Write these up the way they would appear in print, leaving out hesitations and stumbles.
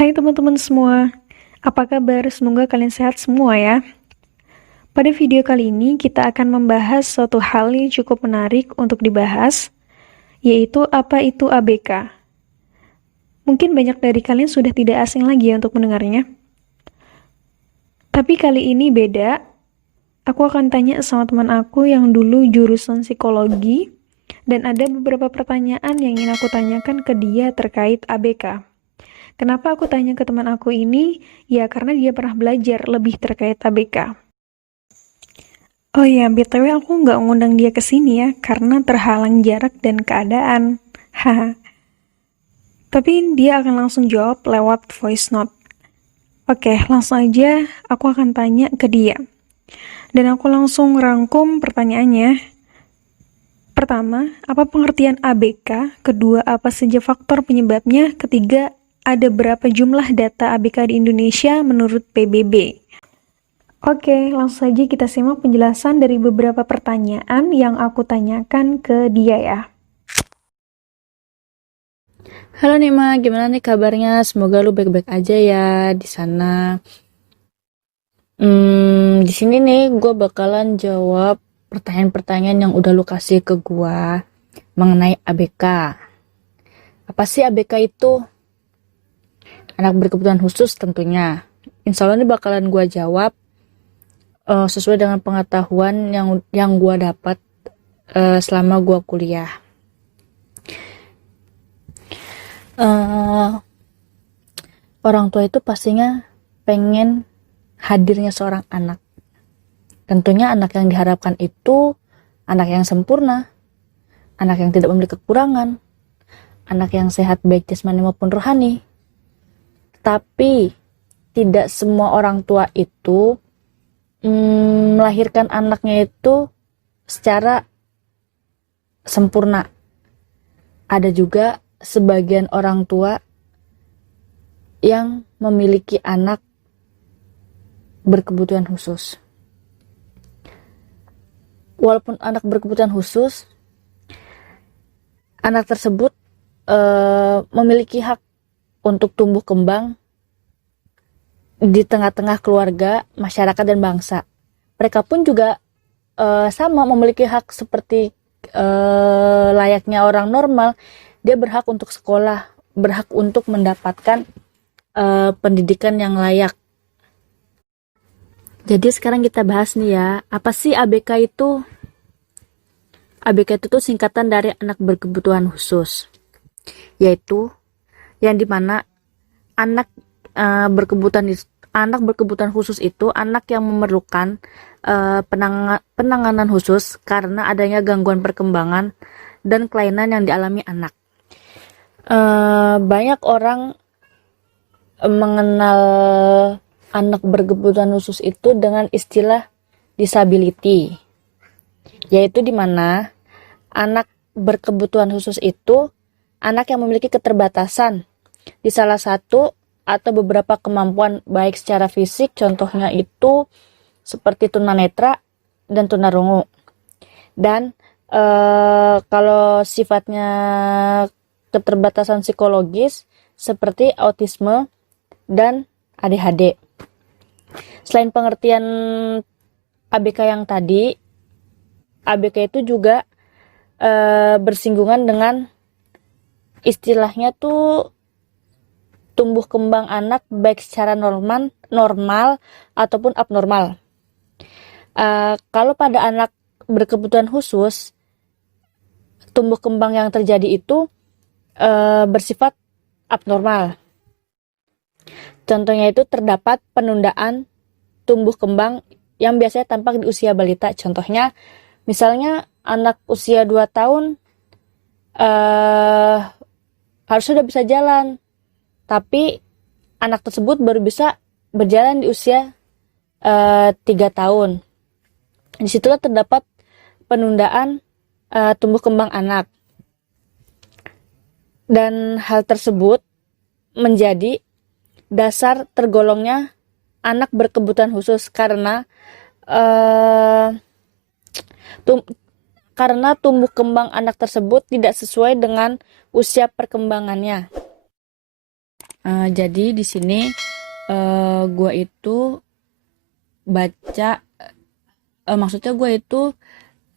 Hai teman-teman semua, apa kabar? Semoga kalian sehat semua ya. Pada video kali ini kita akan membahas suatu hal yang cukup menarik untuk dibahas, yaitu apa itu ABK. Mungkin banyak dari kalian sudah tidak asing lagi ya untuk mendengarnya. Tapi kali ini beda, aku akan tanya sama teman aku yang dulu jurusan psikologi, dan ada beberapa pertanyaan yang ingin aku tanyakan ke dia terkait ABK. Kenapa aku tanya ke teman aku ini? Ya, karena dia pernah belajar lebih terkait ABK. Oh iya, BTW aku nggak ngundang dia ke sini ya, karena terhalang jarak dan keadaan. Haha. Tapi dia akan langsung jawab lewat voice note. Oke, langsung aja aku akan tanya ke dia. Dan aku langsung rangkum pertanyaannya. Pertama, apa pengertian ABK? Kedua, apa saja faktor penyebabnya? Ketiga, ada berapa jumlah data ABK di Indonesia menurut PBB? Oke, langsung saja kita simak penjelasan dari beberapa pertanyaan yang aku tanyakan ke dia ya. Halo Nima, gimana nih kabarnya? Semoga lu baik-baik aja ya di sana. Di sini nih gue bakalan jawab pertanyaan-pertanyaan yang udah lu kasih ke gue mengenai ABK. Apa sih ABK itu? Anak berkebutuhan khusus tentunya. Insya Allah ini bakalan gue jawab sesuai dengan pengetahuan yang gue dapat selama gue kuliah. Eh, Orang tua itu pastinya pengen hadirnya seorang anak. Tentunya anak yang diharapkan itu anak yang sempurna, anak yang tidak memiliki kekurangan, anak yang sehat baik jasmani maupun rohani. Tapi tidak semua orang tua itu melahirkan anaknya itu secara sempurna. Ada juga sebagian orang tua yang memiliki anak berkebutuhan khusus. Walaupun anak berkebutuhan khusus, anak tersebut memiliki hak untuk tumbuh kembang di tengah-tengah keluarga, masyarakat, dan bangsa. Mereka pun juga sama memiliki hak seperti layaknya orang normal. Dia berhak untuk sekolah, berhak untuk mendapatkan pendidikan yang layak. Jadi sekarang kita bahas nih ya, apa sih ABK itu? ABK itu tuh singkatan dari anak berkebutuhan khusus, yaitu yang dimana anak anak berkebutuhan khusus itu anak yang memerlukan penanganan khusus karena adanya gangguan perkembangan dan kelainan yang dialami anak. Banyak orang mengenal anak berkebutuhan khusus itu dengan istilah disability, yaitu dimana anak berkebutuhan khusus itu anak yang memiliki keterbatasan di salah satu atau beberapa kemampuan baik secara fisik, contohnya itu seperti tunanetra dan tunarungu. Dan kalau sifatnya keterbatasan psikologis seperti autisme dan ADHD. Selain pengertian ABK yang tadi, ABK itu juga bersinggungan dengan istilahnya tuh tumbuh kembang anak baik secara normal ataupun abnormal. Kalau pada anak berkebutuhan khusus, tumbuh kembang yang terjadi itu bersifat abnormal. Contohnya itu terdapat penundaan tumbuh kembang yang biasanya tampak di usia balita. Contohnya, misalnya anak usia 2 tahun harus sudah bisa jalan, tapi anak tersebut baru bisa berjalan di usia 3 tahun. Disitulah terdapat penundaan tumbuh kembang anak. Dan hal tersebut menjadi dasar tergolongnya anak berkebutuhan khusus karena tumbuh kembang anak tersebut tidak sesuai dengan usia perkembangannya. Jadi di sini gue itu baca, maksudnya gue itu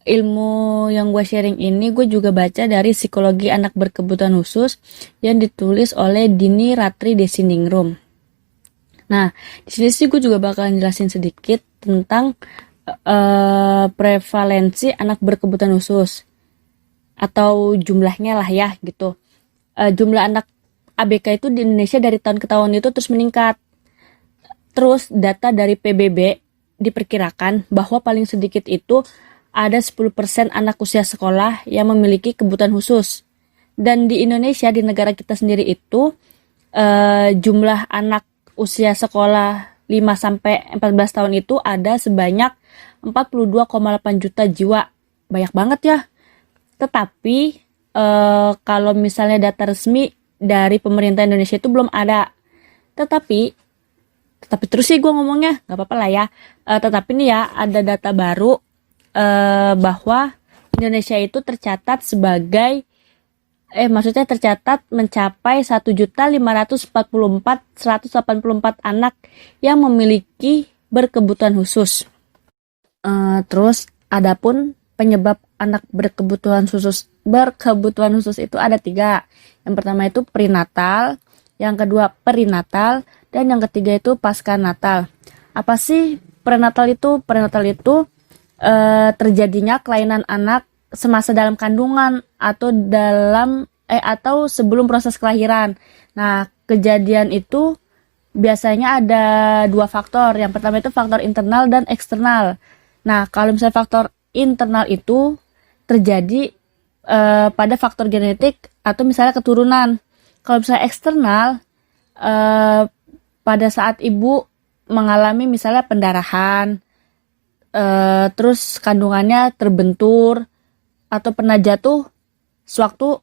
ilmu yang gue sharing ini gue juga baca dari Psikologi Anak Berkebutuhan Khusus yang ditulis oleh Dini Ratri Desiningrum. Nah, di sini sih gue juga bakalan jelasin sedikit tentang prevalensi anak berkebutuhan khusus atau jumlahnya lah ya gitu. Jumlah anak ABK itu di Indonesia dari tahun ke tahun itu terus meningkat. Terus data dari PBB diperkirakan bahwa paling sedikit itu ada 10% anak usia sekolah yang memiliki kebutuhan khusus. Dan di Indonesia, di negara kita sendiri itu, jumlah anak usia sekolah 5-14 tahun itu ada sebanyak 42,8 juta jiwa. Banyak banget ya. Tetapi, kalau misalnya data resmi dari pemerintah Indonesia itu belum ada. Tetapi terus sih gue ngomongnya, gak apa-apa lah ya. Tetapi nih ya, ada data baru bahwa Indonesia itu tercatat sebagai maksudnya tercatat mencapai 1.544.184 anak yang memiliki berkebutuhan khusus. Terus adapun penyebab anak berkebutuhan khusus itu ada 3. Yang pertama itu prenatal, yang kedua perinatal, dan yang ketiga itu pasca natal. Apa sih prenatal itu? Prenatal itu terjadinya kelainan anak semasa dalam kandungan atau atau sebelum proses kelahiran. Nah, kejadian itu biasanya ada 2 faktor. Yang pertama itu faktor internal dan eksternal. Nah, kalau misalnya faktor internal itu terjadi pada faktor genetik atau misalnya keturunan. Kalau misalnya eksternal, pada saat ibu mengalami misalnya pendarahan, terus kandungannya terbentur, atau pernah jatuh sewaktu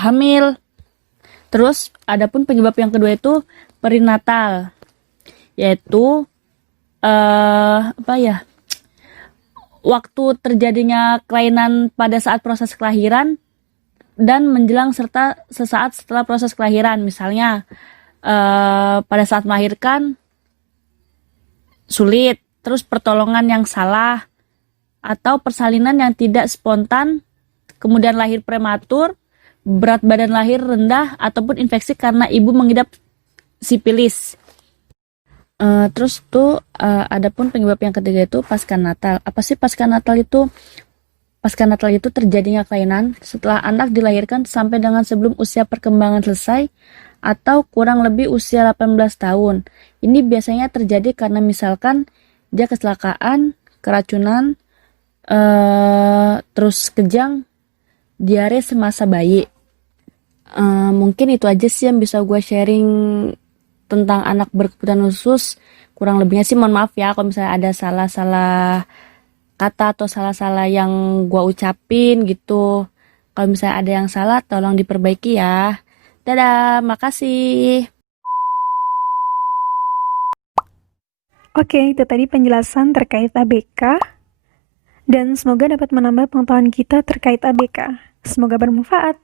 hamil. Terus adapun penyebab yang kedua itu perinatal, yaitu waktu terjadinya kelainan pada saat proses kelahiran dan menjelang serta sesaat setelah proses kelahiran. Misalnya pada saat melahirkan sulit, terus pertolongan yang salah, atau persalinan yang tidak spontan, kemudian lahir prematur, berat badan lahir rendah, ataupun infeksi karena ibu mengidap sipilis. Terus tuh adapun penyebab yang ketiga itu pasca natal. Apa sih pasca natal itu? Pasca natal itu terjadinya kelainan setelah anak dilahirkan sampai dengan sebelum usia perkembangan selesai atau kurang lebih usia 18 tahun. Ini biasanya terjadi karena misalkan dia kecelakaan, keracunan, terus kejang, diare semasa bayi. Mungkin itu aja sih yang bisa gue sharing tentang anak berkebutuhan khusus. Kurang lebihnya sih mohon maaf ya kalau misalnya ada salah-salah kata atau salah-salah yang gue ucapin gitu. Kalau misalnya ada yang salah tolong diperbaiki ya. Dadah, makasih. Oke, itu tadi penjelasan terkait ABK. Dan semoga dapat menambah pengetahuan kita terkait ABK. Semoga bermanfaat.